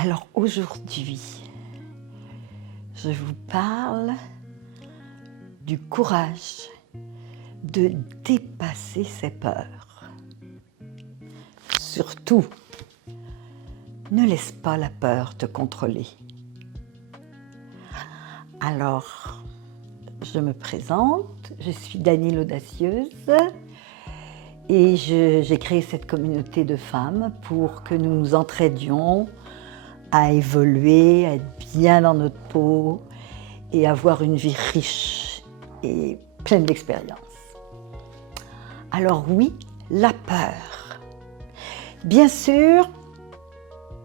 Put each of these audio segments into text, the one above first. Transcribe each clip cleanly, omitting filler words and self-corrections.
Alors aujourd'hui, je vous parle du courage de dépasser ses peurs. Surtout, ne laisse pas la peur te contrôler. Alors, je me présente, je suis Dany l'Audacieuse et j'ai créé cette communauté de femmes pour que nous nous entraidions à évoluer, à être bien dans notre peau et avoir une vie riche et pleine d'expérience. Alors oui, la peur. Bien sûr,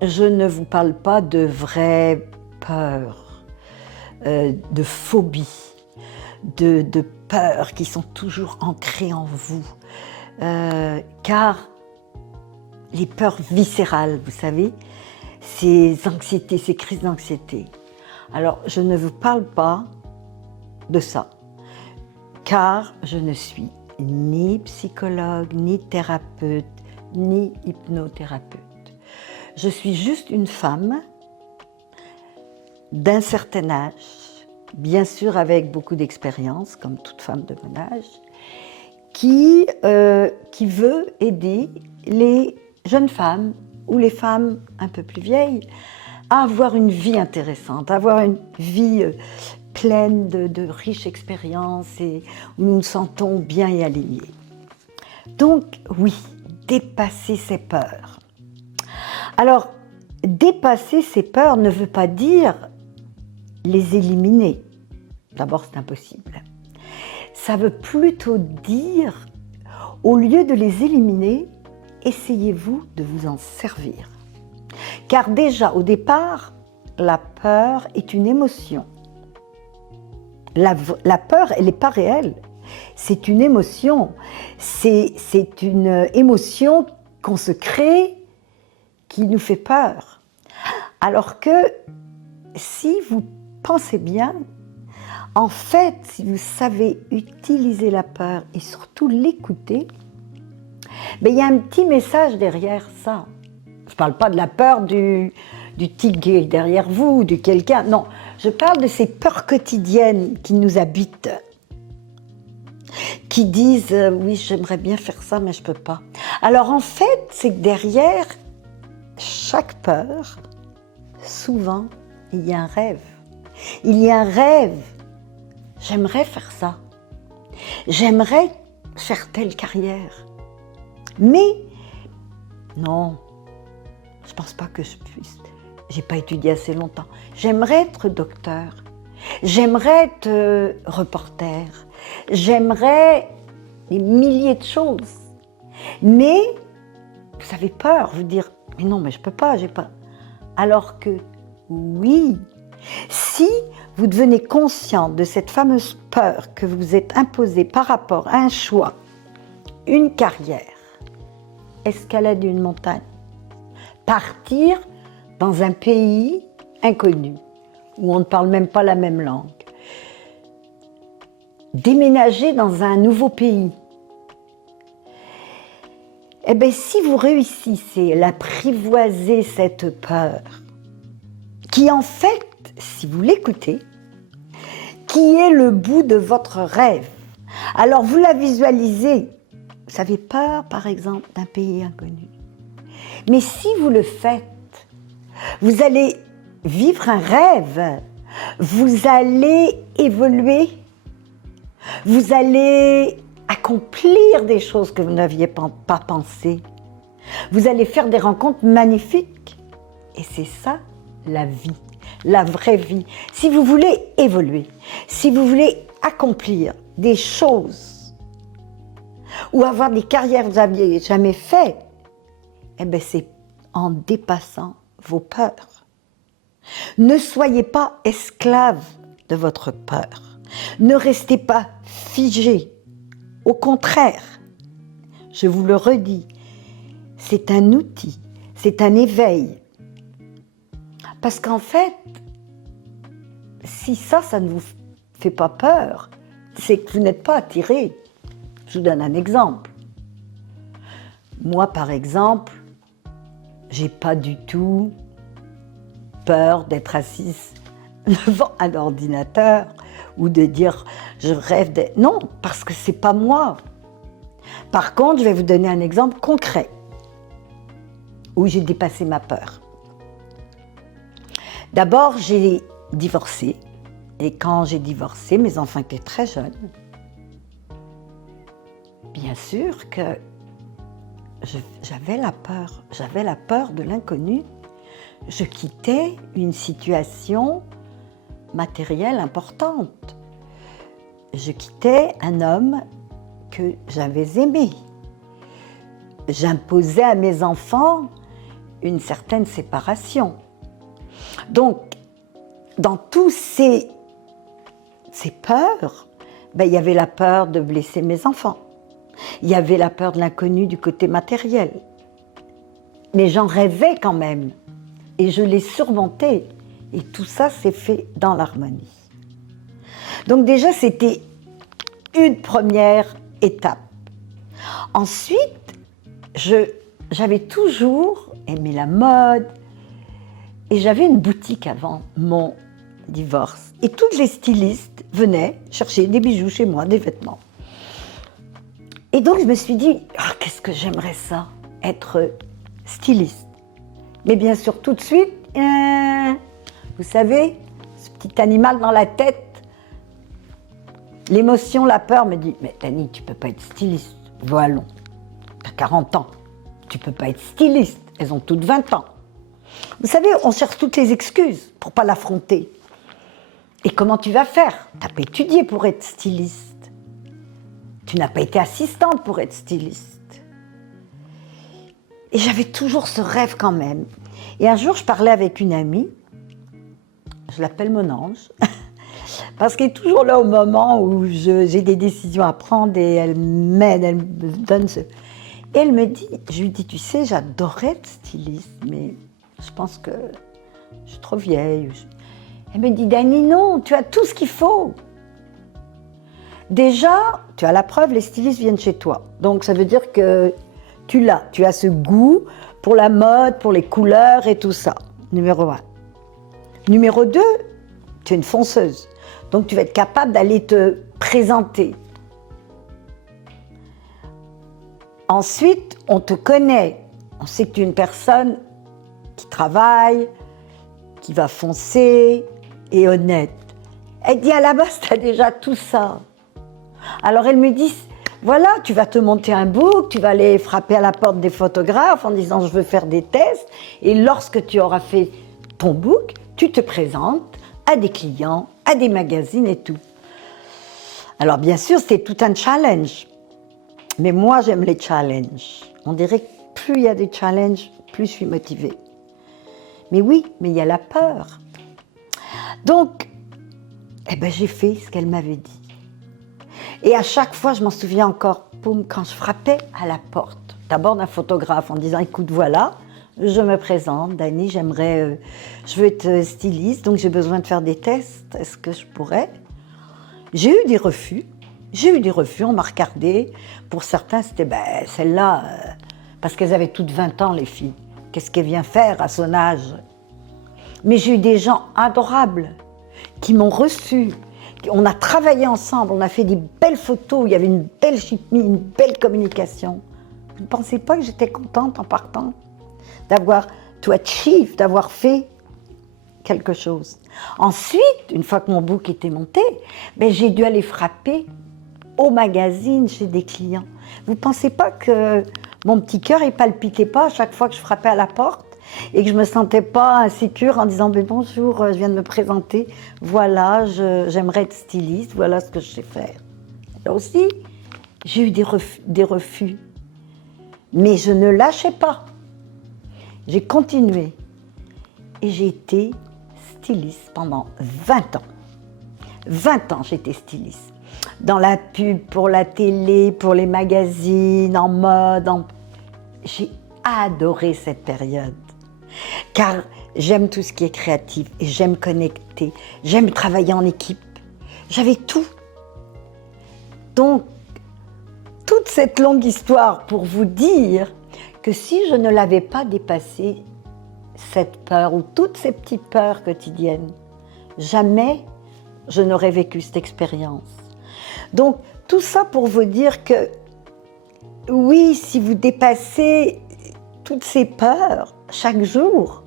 je ne vous parle pas de vraies peurs, de phobies, de peurs qui sont toujours ancrées en vous. Car les peurs viscérales, vous savez, ces anxiétés, ces crises d'anxiété. Alors, je ne vous parle pas de ça, car je ne suis ni psychologue, ni thérapeute, ni hypnothérapeute. Je suis juste une femme d'un certain âge, bien sûr avec beaucoup d'expérience, comme toute femme de mon âge, qui veut aider les jeunes femmes ou les femmes un peu plus vieilles à avoir une vie intéressante, à avoir une vie pleine de riches expériences et où nous nous sentons bien et alignés. Donc oui, dépasser ses peurs. Alors, dépasser ses peurs ne veut pas dire les éliminer. D'abord, c'est impossible. Ça veut plutôt dire, au lieu de les éliminer, essayez-vous de vous en servir. Car déjà, au départ, la peur est une émotion. La peur, elle n'est pas réelle. C'est une émotion. C'est une émotion qu'on se crée qui nous fait peur. Alors que, si vous pensez bien, en fait, si vous savez utiliser la peur et surtout l'écouter, il y a un petit message derrière ça. Je ne parle pas de la peur du tigre qui est derrière vous, de quelqu'un. Non, je parle de ces peurs quotidiennes qui nous habitent, qui disent oui, j'aimerais bien faire ça, mais je ne peux pas. Alors en fait, c'est que derrière chaque peur, souvent, il y a un rêve. Il y a un rêve. J'aimerais faire ça. J'aimerais faire telle carrière. Mais non, je ne pense pas que je puisse. Je n'ai pas étudié assez longtemps. J'aimerais être docteur. J'aimerais être reporter. J'aimerais des milliers de choses. Mais vous avez peur, vous dire, mais non, mais je ne peux pas, j'ai pas. Alors que oui, si vous devenez conscient de cette fameuse peur que vous êtes imposée par rapport à un choix, une carrière, escalader une montagne, partir dans un pays inconnu, où on ne parle même pas la même langue, déménager dans un nouveau pays. Eh bien, si vous réussissez à l'apprivoiser, cette peur, qui en fait, si vous l'écoutez, qui est le bout de votre rêve, alors vous la visualisez. Vous avez peur, par exemple, d'un pays inconnu. Mais si vous le faites, vous allez vivre un rêve, vous allez évoluer, vous allez accomplir des choses que vous n'aviez pas pensé. Vous allez faire des rencontres magnifiques. Et c'est ça, la vie, la vraie vie. Si vous voulez évoluer, si vous voulez accomplir des choses ou avoir des carrières que vous n'aviez jamais faites, eh bien c'est en dépassant vos peurs. Ne soyez pas esclave de votre peur. Ne restez pas figé. Au contraire, je vous le redis, c'est un outil, c'est un éveil. Parce qu'en fait, si ça ne vous fait pas peur, c'est que vous n'êtes pas attiré. Je vous donne un exemple. Moi, par exemple, j'ai pas du tout peur d'être assise devant un ordinateur ou de dire je rêve d'être... Non, parce que c'est pas moi. Par contre, je vais vous donner un exemple concret où j'ai dépassé ma peur. D'abord, j'ai divorcé. Et quand j'ai divorcé, mes enfants étaient très jeunes. Bien sûr que j'avais la peur de l'inconnu. Je quittais une situation matérielle importante. Je quittais un homme que j'avais aimé. J'imposais à mes enfants une certaine séparation. Donc, dans tous ces peurs, il y avait la peur de blesser mes enfants. Il y avait la peur de l'inconnu du côté matériel. Mais j'en rêvais quand même. Et je l'ai surmonté. Et tout ça s'est fait dans l'harmonie. Donc déjà, c'était une première étape. Ensuite, j'avais toujours aimé la mode. Et j'avais une boutique avant mon divorce. Et toutes les stylistes venaient chercher des bijoux chez moi, des vêtements. Et donc, je me suis dit, oh, qu'est-ce que j'aimerais ça, être styliste. Mais bien sûr, tout de suite, vous savez, ce petit animal dans la tête, l'émotion, la peur me dit, mais Dani, tu peux pas être styliste. Voyons, t'as 40 ans, tu peux pas être styliste. Elles ont toutes 20 ans. Vous savez, on cherche toutes les excuses pour pas l'affronter. Et comment tu vas faire? Tu n'as pas étudié pour être styliste. Tu n'as pas été assistante pour être styliste. Et j'avais toujours ce rêve quand même. Et un jour, je parlais avec une amie, je l'appelle mon ange, parce qu'elle est toujours là au moment où j'ai des décisions à prendre et elle m'aide, elle me donne ce... Et elle me dit, je lui dis, tu sais, j'adorais être styliste, mais je pense que je suis trop vieille. Elle me dit, Dani, non, tu as tout ce qu'il faut. Déjà, tu as la preuve, les stylistes viennent chez toi. Donc ça veut dire que tu as ce goût pour la mode, pour les couleurs et tout ça. Numéro 1. Numéro 2, tu es une fonceuse. Donc tu vas être capable d'aller te présenter. Ensuite, on te connaît. On sait que tu es une personne qui travaille, qui va foncer et honnête. Elle dit, à la base, tu as déjà tout ça. Alors elle me dit, voilà, tu vas te monter un book, tu vas aller frapper à la porte des photographes en disant, je veux faire des tests. Et lorsque tu auras fait ton book, tu te présentes à des clients, à des magazines et tout. Alors bien sûr, c'est tout un challenge. Mais moi, j'aime les challenges. On dirait que plus il y a des challenges, plus je suis motivée. Mais oui, mais il y a la peur. Donc, j'ai fait ce qu'elle m'avait dit. Et à chaque fois, je m'en souviens encore, boum, quand je frappais à la porte, d'abord d'un photographe en disant, écoute, voilà, je me présente, Dani, je veux être styliste, donc j'ai besoin de faire des tests, est-ce que je pourrais? J'ai eu des refus, on m'a regardé. Pour certains, c'était, celle-là, parce qu'elles avaient toutes 20 ans, les filles. Qu'est-ce qu'elle vient faire à son âge? Mais j'ai eu des gens adorables qui m'ont reçue. On a travaillé ensemble, on a fait des belles photos, il y avait une belle chimie, une belle communication. Vous ne pensez pas que j'étais contente en partant d'avoir to achieve, d'avoir fait quelque chose. Ensuite, une fois que mon book était monté, j'ai dû aller frapper au magazine chez des clients. Vous ne pensez pas que mon petit cœur ne palpitait pas à chaque fois que je frappais à la porte et que je ne me sentais pas insécure en disant bonjour, je viens de me présenter, voilà, j'aimerais être styliste, voilà ce que je sais faire. Là aussi, j'ai eu des refus, mais je ne lâchais pas. J'ai continué et j'ai été styliste pendant 20 ans. 20 ans, j'étais styliste. Dans la pub, pour la télé, pour les magazines, en mode. J'ai adoré cette période. Car j'aime tout ce qui est créatif et j'aime connecter, j'aime travailler en équipe. J'avais tout. Donc, toute cette longue histoire pour vous dire que si je ne l'avais pas dépassé, cette peur ou toutes ces petites peurs quotidiennes, jamais je n'aurais vécu cette expérience. Donc, tout ça pour vous dire que, oui, si vous dépassez toutes ces peurs chaque jour,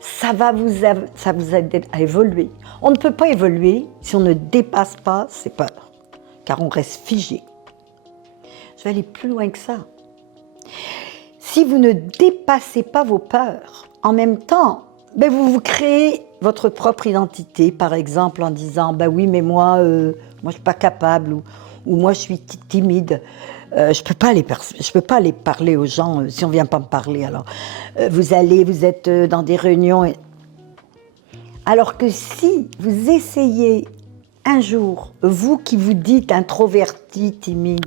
ça va vous aider à évoluer. On ne peut pas évoluer si on ne dépasse pas ses peurs, car on reste figé. Je vais aller plus loin que ça. Si vous ne dépassez pas vos peurs, en même temps, vous vous créez votre propre identité, par exemple en disant « oui, mais moi je ne suis pas capable » ou « moi je suis timide, je ne peux pas aller parler aux gens si on ne vient pas me parler. » Alors, vous êtes dans des réunions. Alors que si vous essayez un jour, vous qui vous dites introverti, timide,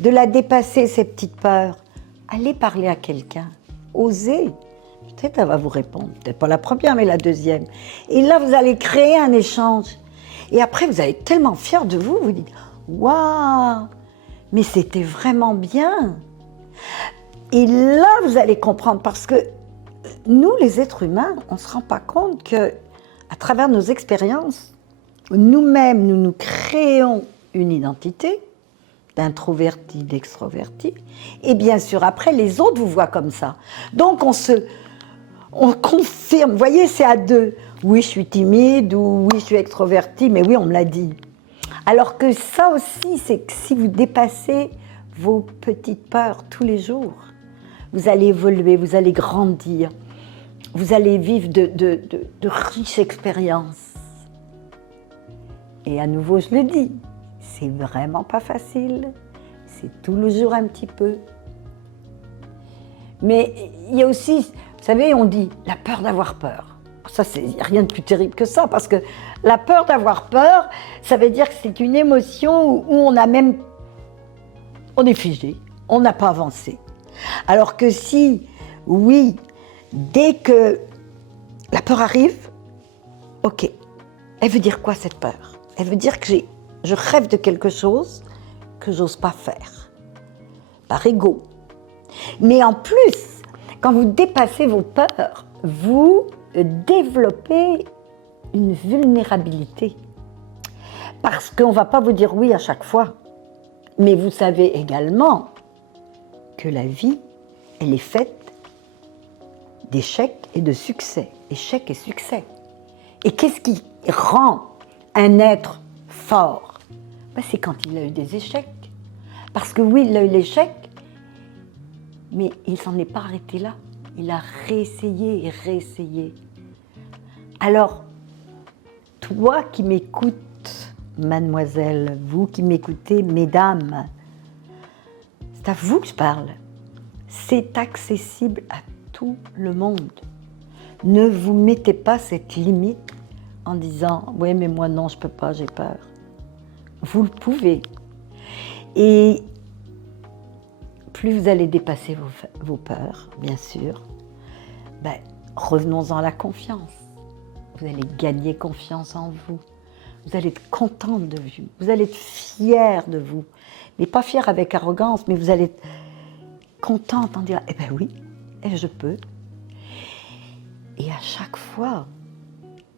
de la dépasser, ces petites peurs, allez parler à quelqu'un, osez. Peut-être elle va vous répondre, peut-être pas la première, mais la deuxième. Et là, vous allez créer un échange. Et après, vous allez être tellement fiers de vous, vous dites « Waouh, mais c'était vraiment bien !» Et là, vous allez comprendre, parce que nous, les êtres humains, on ne se rend pas compte que, à travers nos expériences, nous-mêmes, nous nous créons une identité d'introverti, d'extroverti, et bien sûr, après, les autres vous voient comme ça. Donc, on confirme, vous voyez, c'est à deux. Oui, je suis timide, ou oui, je suis extroverti, mais oui, on me l'a dit. Alors que ça aussi, c'est que si vous dépassez vos petites peurs tous les jours, vous allez évoluer, vous allez grandir, vous allez vivre de riches expériences. Et à nouveau, je le dis, c'est vraiment pas facile, c'est tout le jour un petit peu. Mais il y a aussi, vous savez, on dit la peur d'avoir peur. Ça, c'est rien de plus terrible que ça, parce que la peur d'avoir peur, ça veut dire que c'est une émotion où on est figé, on n'a pas avancé. Alors que si, oui, dès que la peur arrive, ok, elle veut dire quoi cette peur? Elle veut dire que je rêve de quelque chose que j'ose pas faire, par ego. Mais en plus, quand vous dépassez vos peurs, vous développez une vulnérabilité. Parce qu'on ne va pas vous dire oui à chaque fois. Mais vous savez également que la vie, elle est faite d'échecs et de succès. Échecs et succès. Et qu'est-ce qui rend un être fort? C'est quand il a eu des échecs. Parce que oui, il a eu l'échec, mais il ne s'en est pas arrêté là. Il a réessayé et réessayé. Alors, toi qui m'écoutes, mademoiselle, vous qui m'écoutez, mesdames, c'est à vous que je parle. C'est accessible à tout le monde. Ne vous mettez pas cette limite en disant « oui, mais moi non, je ne peux pas, j'ai peur ». Vous le pouvez. Et plus vous allez dépasser vos peurs, bien sûr, revenons-en à la confiance. Vous allez gagner confiance en vous. Vous allez être contente de vous. Vous allez être fière de vous. Mais pas fière avec arrogance, mais vous allez être contente en disant « eh bien oui, je peux ». Et à chaque fois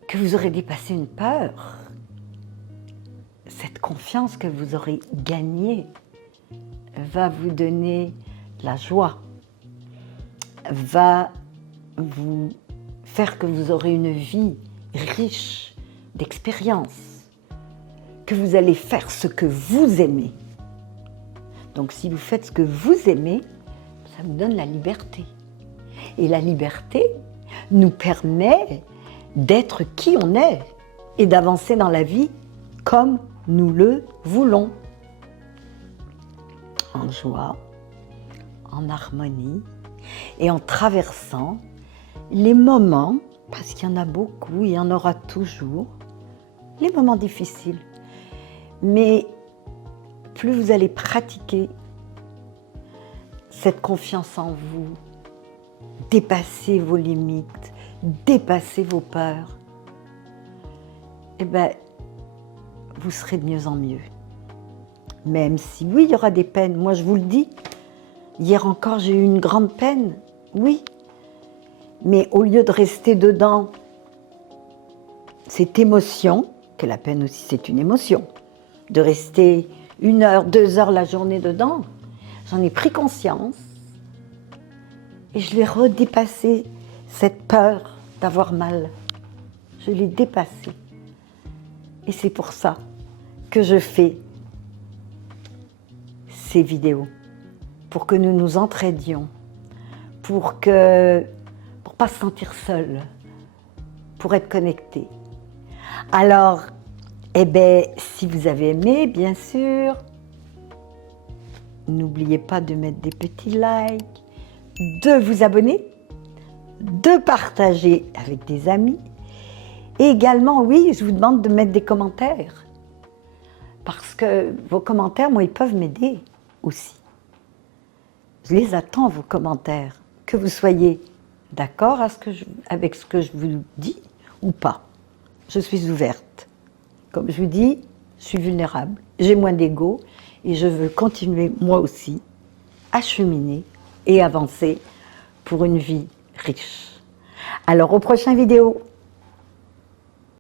que vous aurez dépassé une peur, cette confiance que vous aurez gagnée va vous donner la joie, va vous faire que vous aurez une vie riche d'expériences, que vous allez faire ce que vous aimez. Donc si vous faites ce que vous aimez, ça vous donne la liberté. Et la liberté nous permet d'être qui on est et d'avancer dans la vie comme nous le voulons. En joie, en harmonie et en traversant les moments, parce qu'il y en a beaucoup, il y en aura toujours, les moments difficiles. Mais plus vous allez pratiquer cette confiance en vous, dépasser vos limites, dépasser vos peurs, vous serez de mieux en mieux. Même si, oui, il y aura des peines. Moi, je vous le dis, hier encore, j'ai eu une grande peine, oui. Mais au lieu de rester dedans, cette émotion, que la peine aussi c'est une émotion, de rester 1 heure, 2 heures la journée dedans, j'en ai pris conscience et je l'ai redépassé, cette peur d'avoir mal. Je l'ai dépassée. Et c'est pour ça que je fais ces vidéos, pour que nous nous entraidions, pour pas se sentir seul, pour être connectés. Alors, eh bien, si vous avez aimé, bien sûr, n'oubliez pas de mettre des petits likes, de vous abonner, de partager avec des amis. Et également, oui, je vous demande de mettre des commentaires. Parce que vos commentaires, moi, ils peuvent m'aider aussi. Je les attends, vos commentaires. Que vous soyez d'accord avec ce que je vous dis ou pas. Je suis ouverte. Comme je vous dis, je suis vulnérable, j'ai moins d'ego et je veux continuer, moi aussi, à cheminer et avancer pour une vie riche. Alors, aux prochaines vidéos.